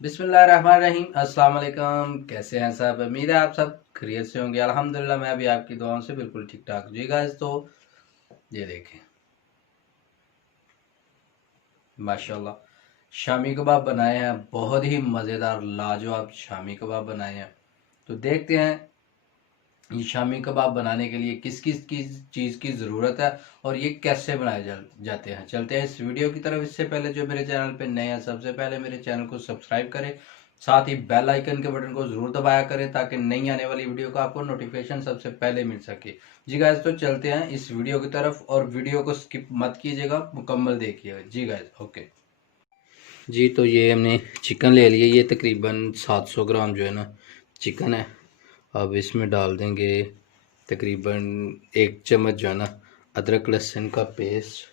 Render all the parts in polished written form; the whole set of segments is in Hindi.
बिस्मिल्लाहिर्रहमानिर्रहीम। अस्सलाम वालेकुम। कैसे हैं सब? उम्मीद है आप सब खैरियत से होंगे। अल्हम्दुलिल्लाह मैं भी आपकी दुआओं से बिल्कुल ठीक ठाक। जी गाइस, तो ये देखें माशाल्लाह शामी कबाब बनाए हैं, बहुत ही मज़ेदार लाजवाब शामी कबाब बनाए हैं। तो देखते हैं ये शामी कबाब बनाने के लिए किस किस की चीज़ की ज़रूरत है और ये कैसे बनाए जाते हैं। चलते हैं इस वीडियो की तरफ। इससे पहले जो मेरे चैनल पे नए हैं, सबसे पहले मेरे चैनल को सब्सक्राइब करें, साथ ही बेल आइकन के बटन को ज़रूर दबाया करें ताकि नई आने वाली वीडियो का आपको नोटिफिकेशन सबसे पहले मिल सके। जी गाइस, तो चलते हैं इस वीडियो की तरफ और वीडियो को स्किप मत कीजिएगा, मुकम्मल देखिएगा। जी गाइस, ओके जी। तो ये हमने चिकन ले लिया, ये तकरीबन 700 ग्राम जो है ना चिकन है। अब इसमें डाल देंगे तकरीबन 1 चम्मच जो है ना अदरक लहसुन का पेस्ट,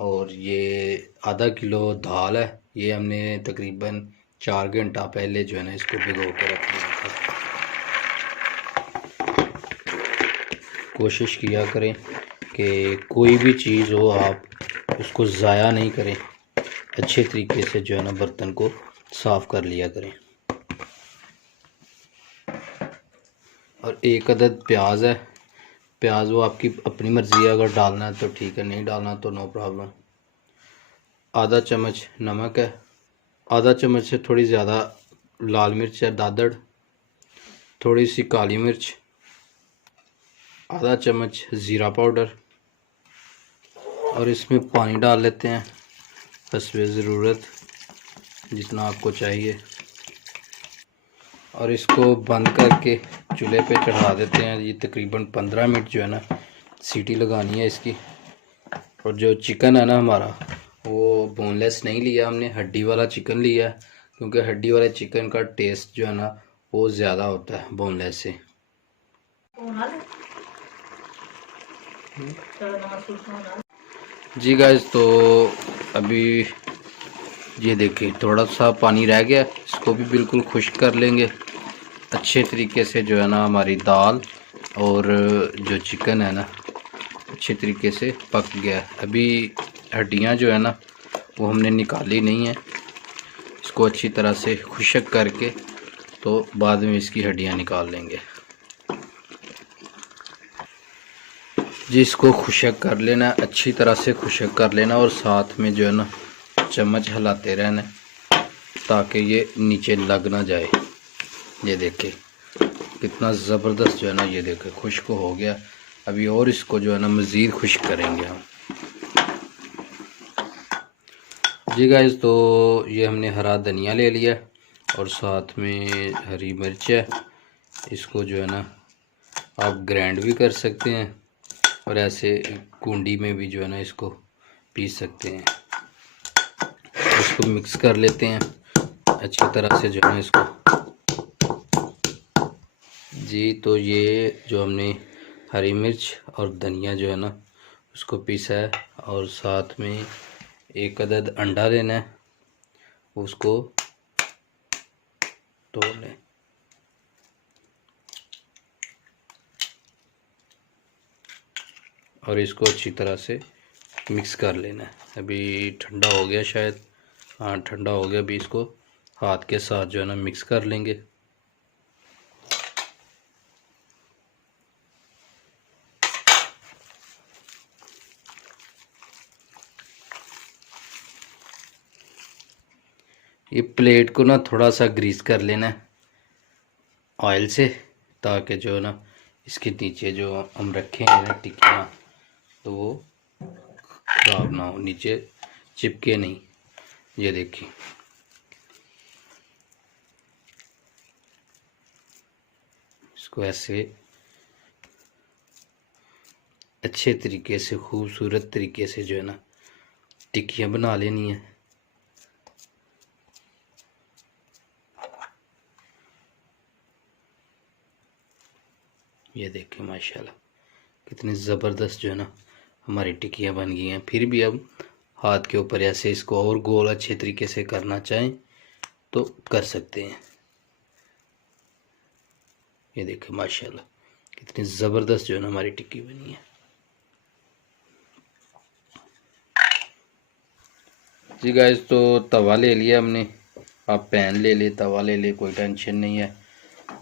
और ये आधा किलो दाल है। ये हमने तकरीबन 4 घंटा पहले जो है ना इसको भिगो के रख दिया था। कोशिश किया करें कि कोई भी चीज़ हो आप उसको ज़ाया नहीं करें, अच्छे तरीके से जो है ना बर्तन को साफ़ कर लिया करें। और एक अदद प्याज है, प्याज वो आपकी अपनी मर्ज़ी है, अगर डालना है तो ठीक है, नहीं डालना तो नो प्रॉब्लम। आधा चम्मच नमक है, आधा चम्मच से थोड़ी ज़्यादा लाल मिर्च है दादड़, थोड़ी सी काली मिर्च, आधा चम्मच ज़ीरा पाउडर, और इसमें पानी डाल लेते हैं हस्बे ज़रूरत जितना आपको चाहिए, और इसको बंद करके चूल्हे पे चढ़ा देते हैं। ये तकरीबन 15 मिनट जो है ना सीटी लगानी है इसकी। और जो चिकन है ना हमारा, वो बोनलेस नहीं लिया हमने, हड्डी वाला चिकन लिया है, क्योंकि हड्डी वाले चिकन का टेस्ट जो है ना वो ज़्यादा होता है बोनलेस से। जी गाइस, तो अभी ये देखिए थोड़ा सा पानी रह गया, इसको भी बिल्कुल खुश्क कर लेंगे। अच्छे तरीके से जो है ना हमारी दाल और जो चिकन है ना अच्छे तरीके से पक गया। अभी हड्डियां जो है ना वो हमने निकाली नहीं है, इसको अच्छी तरह से खुश्क करके तो बाद में इसकी हड्डियां निकाल लेंगे। जी, इसको खुश्क कर लेना, अच्छी तरह से खुश्क कर लेना, और साथ में जो है ना चम्मच हिलाते रहना ताकि ये नीचे लग ना जाए। ये देखिए कितना ज़बरदस्त जो है ना, ये देखिए खुश्क हो गया। अभी और इसको जो है ना मज़ीद खुश्क करेंगे हम। जी गाइस, तो ये हमने हरा धनिया ले लिया और साथ में हरी मिर्च है। इसको जो है ना आप ग्राइंड भी कर सकते हैं और ऐसे कूंडी में भी जो है ना इसको पीस सकते हैं। इसको मिक्स कर लेते हैं अच्छी तरह से जो है इसको। जी, तो ये जो हमने हरी मिर्च और धनिया जो है ना उसको पीसा है, और साथ में एक अदद अंडा लेना है, उसको तोड़ लें। और इसको अच्छी तरह से मिक्स कर लेना है। अभी ठंडा हो गया शायद, हाँ ठंडा हो गया। अभी इसको हाथ के साथ जो है ना मिक्स कर लेंगे। ये प्लेट को ना थोड़ा सा ग्रीस कर लेना है ऑयल से, ताकि जो है ना इसके नीचे जो हम रखेंगे ना टिक्कियाँ तो वो खराब ना हो, नीचे चिपके नहीं। ये देखिए इसको ऐसे अच्छे तरीके से खूबसूरत तरीके से जो है ना टिक्कियाँ बना लेनी है। ये देखिए माशाल्लाह कितनी ज़बरदस्त जो है ना हमारी टिक्कियाँ बन गई हैं। फिर भी अब हाथ के ऊपर ऐसे इसको और गोल अच्छे तरीके से करना चाहें तो कर सकते हैं। ये देखिए माशाल्लाह कितनी ज़बरदस्त जो है ना हमारी टिक्की बनी है। जी गाइस, तो तवा ले लिया हमने, आप पैन ले ले, तवा ले ले, कोई टेंशन नहीं है।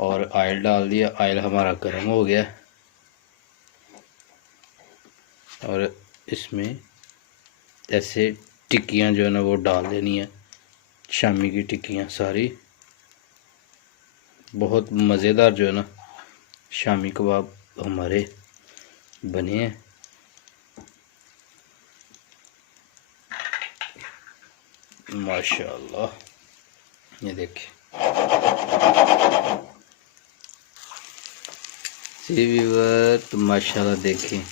और ऑयल डाल दिया, ऑयल हमारा गर्म हो गया और इसमें ऐसे टिक्कियाँ जो है ना वो डाल देनी है, शामी की टिक्कियाँ सारी। बहुत मज़ेदार जो है ना शामी कबाब हमारे बने हैं। माशाल्लाह, ये देखिए व्यूअर, तो माशाल्लाह देखें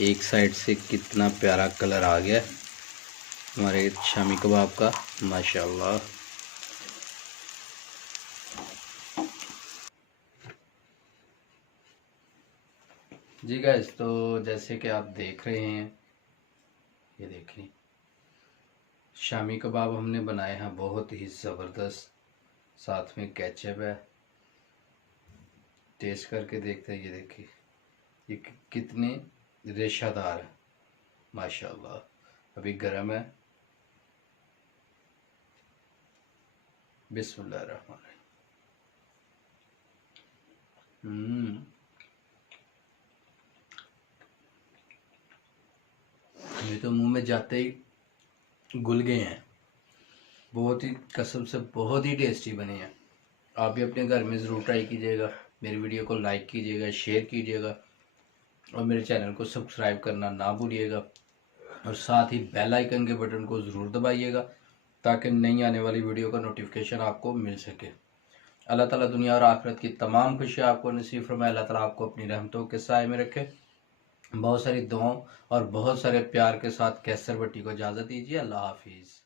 एक साइड से कितना प्यारा कलर आ गया हमारे शामी कबाब का, माशाल्लाह। जी गाइस, तो जैसे कि आप देख रहे हैं, ये देखिए शामी कबाब हमने बनाए हैं बहुत ही ज़बरदस्त, साथ में केचप है। टेस्ट करके देखते हैं, ये देखिए ये कितने रेशादार है, माशाल्लाह। अभी गरम है। बिस्मिल्लाहिर्रहमानिर्रहीम। ये तो मुंह में जाते ही घुल गए हैं। बहुत ही कसम से बहुत ही टेस्टी बने हैं। आप भी अपने घर में ज़रूर ट्राई कीजिएगा। मेरी वीडियो को लाइक कीजिएगा, शेयर कीजिएगा और मेरे चैनल को सब्सक्राइब करना ना भूलिएगा। और साथ ही बेल आइकन के बटन को ज़रूर दबाइएगा ताकि नई आने वाली वीडियो का नोटिफिकेशन आपको मिल सके। अल्लाह ताला दुनिया और आखिरत की तमाम खुशियाँ आपको नसीब फरमाए। अल्लाह ताला आपको अपनी रहमतों के साए में रखे। बहुत सारी दुआओं और बहुत सारे प्यार के साथ कैसर भट्टी को इजाज़त दीजिए। अल्लाह हाफिज़।